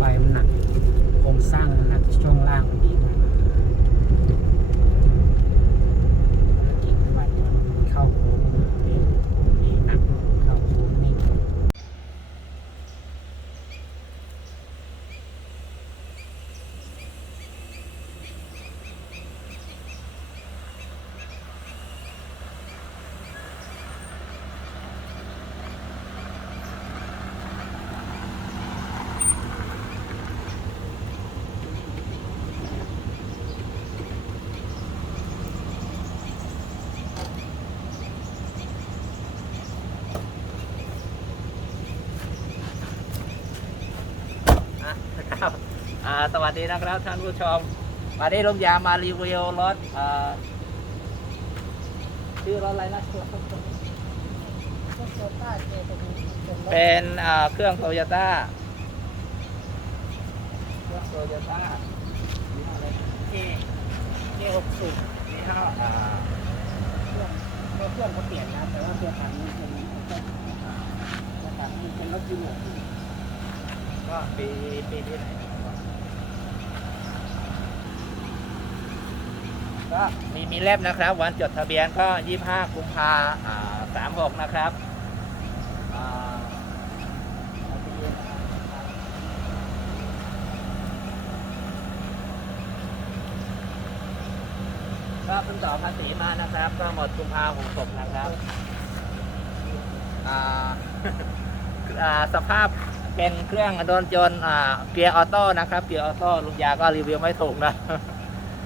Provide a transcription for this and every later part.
ไปมันหนักโครงสร้างมันหนักช่วงล่างมันดีมากกิ่งไม้มันเข้าโค้งดีดีหนักเข้าโค้งนี่ อะครับสวัสดีนะครับท่านผู้ชมวันนี้ลุงยามารีวิวรถชื่อรถอะไรนะเป็นเครื่องโตโยต้าเครื่องโตโยต้ายี่ห้ออะไรนะเอเอหกสิบยี่ห้ออ่าเครื่องเครื่องเขาเปลี่ยนนะแต่ว่าตัวถังนี่เป็นตัวถังนี่เป็นรถยูโร ก็ปีปีที่ไหนก็มีมีเล่มนะครับ วันจดทะเบียนก็ 25กุมภาอ่า36นะครับก็เพิ่งต่อภาษีมานะครับ ก็หมดกุมภา66นะครับอ่าอ่าสภาพ เป็นเครื่องโดนจนเกียร์ออโต้นะครับเกียร์ออโต้ลุงยาก็รีวิวไม่ถูกนะ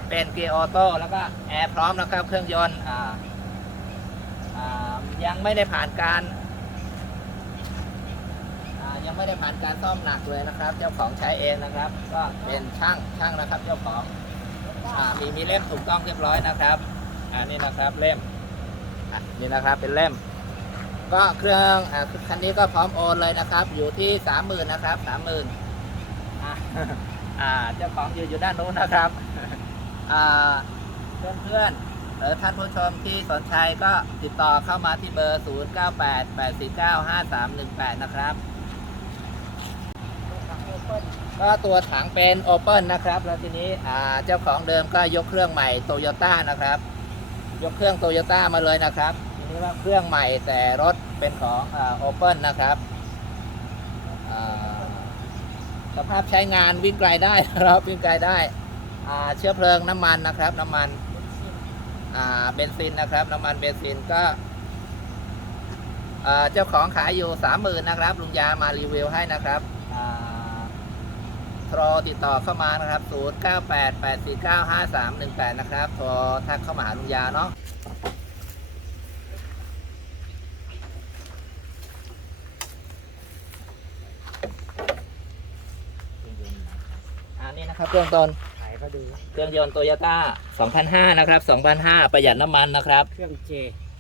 เป็นเกียร์ออโต้แล้วก็แอร์พร้อมนะครับ เครื่องยนต์ยังไม่ได้ผ่านการยังไม่ได้ผ่านการซ่อมหนักเลยนะครับ เจ้าของใช้เองนะครับ ก็เป็นช่างช่างนะครับ เจ้าของอมีมีเล่มถูกต้องเรียบร้อยนะครับอ่านี่นะครับเล่มนี่นะครับเป็นเล่ม ก็เครื่องอ่าคันนี้ก็พร้อมโอนเลยนะครับ อยู่ที่สามหมื่นนะครับสามหมื่นอ่าเจ้าของอยู่อยู่ด้านโน้นนะครับอ่าเพื่อนเพื่อนเออท่านผู้ชมที่สนใจก็ติดต่อเข้ามาที่เบอร์ 0 9 8 8 4 9 5 3 1 8 นะครับก็ตัวถังเป็นโอเปิลนะครับ แล้วทีนี้อ่าเจ้าของเดิมก็ยกเครื่องใหม่โตโยต้านะครับ ยกเครื่องโตโยต้ามาเลยนะครับ นี้ว่าเครื่องใหม่แต่รถเป็นของโอเปิลนะครับสภาพใช้งานวิ่งไกลได้ครับวิ่งไกลได้เชื้อเพลิงน้ำมันนะครับ น้ำมันเบนซินนะครับ น้ำมันเบนซินก็เจ้าของขายอยู่สามหมื่นนะครับลุงยามารีวิวให้นะครับโทรติดต่อเข้ามานะครับ 0 9 8 8 4 9 5 3 1 8 นะครับโทรทักเข้ามาหาลุงยาเนาะ อั นนี้นะครับเครื่องตนถ่ายก็ดู เครื่องยนต์โตโยต้า2005 นะครับ 2005 ประหยัดน้ำมันนะครับเครื่องเจ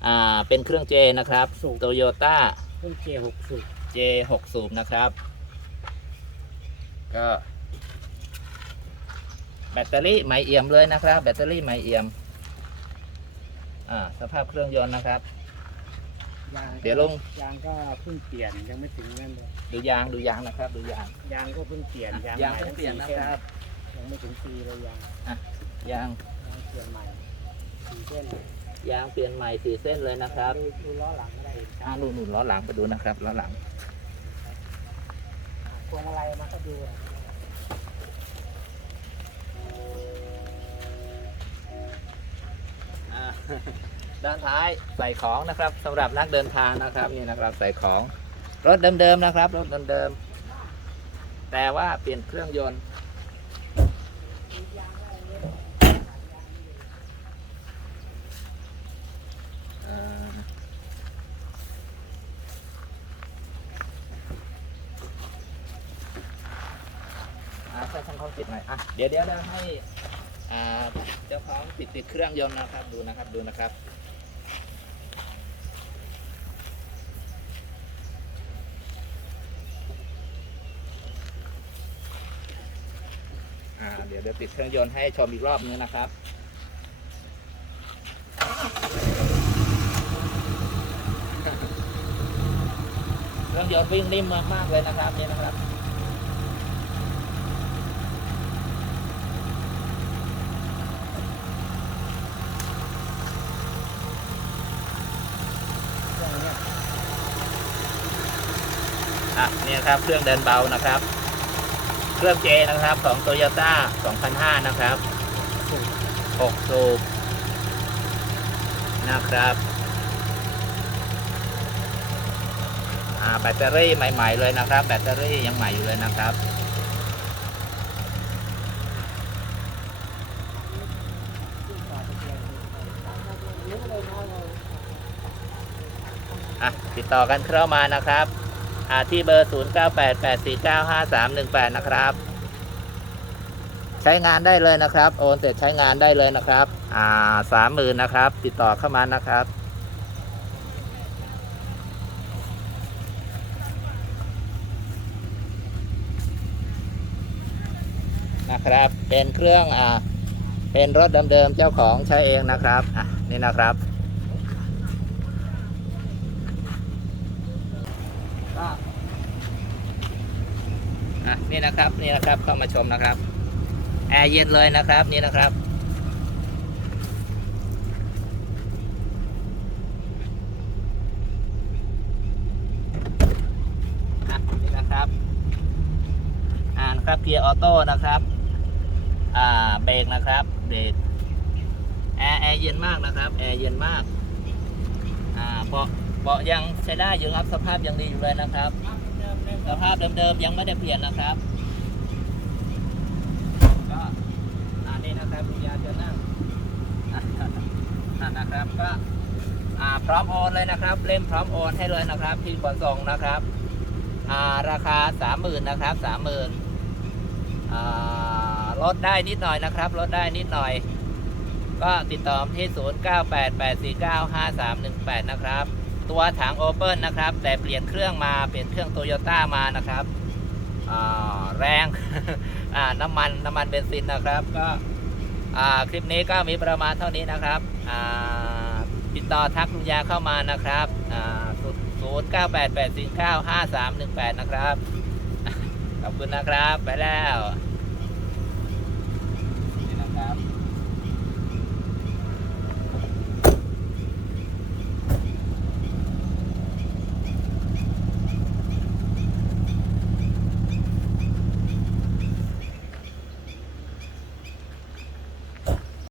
อ่าเป็นเครื่องเจนะครับสูบ โตโยต้า เครื่องเจหกสิบ J 6สูบนะครับ ก็ แบตเตอรี่ใหม่เอี่ยมเลยนะครับ แบตเตอรี่ใหม่เอี่ยม อ่า สภาพเครื่องยนต์นะครับ ยางเดี๋ยวลง ยางก็เพิ่งเปลี่ยนยังไม่ถึงนั่นเลยดูยางดูยางนะครับ ดูยางยางก็เพิ่งเปลี่ยนอะยางยางใหม่เพิ่งเปลี่ยนนะทั้งสี่ครับเส้ยังไม่ถึงปีเลยยางยางยางเปลี่ยนใหม่สี่เส้นยางเปลี่ยนใหม่สี่เส้นเลยนะครับดูดูล้อหลังก็ได้อีกอ่านู่นนู่นล้อหลังไปดูนะครับล้อหลังพวงมาลัยมาก็ดูอะอ่า ด้านท้ายใส่ของนะครับสำหรับนักเดินทางนะครับนี่นะครับใส่ของรถเดิมๆนะครับ รถเดิมๆแต่ว่าเปลี่ยนเครื่องยนต์เอ่าใส่ช่างเขาติดหน่อยอะเดี๋ยวเดี๋ยวให้อ่าเจ้าของปิดติดเครื่องยนต์นะครับดูนะครับดูนะครับ เดี๋ยวเดี๋ยวติดเครื่องยนต์ให้ชมอีกรอบนึงนะครับเครื่องยนต์วิ่งนิ่มมากๆเลยนะครับนี่นะครับอะเนี่ยครับเครื่องเดินเบานะครับ รื่องเจนะครับของโตโยต้า2005 นะครับ 6 สูบนะครับแบตเตอรี่ใหม่ ๆ เลยนะครับ แบตเตอรี่ยังใหม่อยู่เลยนะครับอะติดต่อกันเข้ามานะครับ ที่เบอร์ 0988495318 นะครับ ใช้งานได้เลยนะครับ โอนเสร็จใช้งานได้เลยนะครับ อ่าสามหมื่นนะครับ ติดต่อเข้ามานะครับนะครับเป็นเครื่องอ่าเป็นรถเดิมๆเจ้าของใช้เองนะครับอะนี่นะครับ ก็อะนี่นะครับนี่นะครับเข้ามาชมนะครับแอร์เย็นเลยนะครับนี่นะครับนี่นะครับอ่านครับเกียร์ออโต้นะครับอ่าเบรกนะครับเบรกแอร์แอร์เย็นมากนะครับแอร์เย็นมากอ่าเบาะ เบาะยังใช้ได้อยู่ครับสภาพยังดีอยู่เลยนะครับ สภาพเดิมๆยังไม่ได้เปลี่ยนนะครับ ก็อันนี้นะครับคุณยาจะนั่งนะครับก็พร้อมโอนเลยนะครับ เล่มพร้อมโอนให้เลยนะครับที่ขนส่งนะครับราคาสามหมื่นนะครับสามหมื่นลดได้นิดหน่อยนะครับลดได้นิดหน่อย ก็ติดต่อที่ 0988495318 นะครับ ตัวถังโอเปิลนะครับ แต่เปลี่ยนเครื่องมาเป็นเครื่องโตโยต้ามานะครับแรงน้ำมันน้ำมันเบนซินนะครับ ก็คลิปนี้ก็มีประมาณเท่านี้นะครับติดต่อทักคุณยาเข้ามานะครับอ่า0988495318นะครับ ขอบคุณนะครับ ไปแล้ว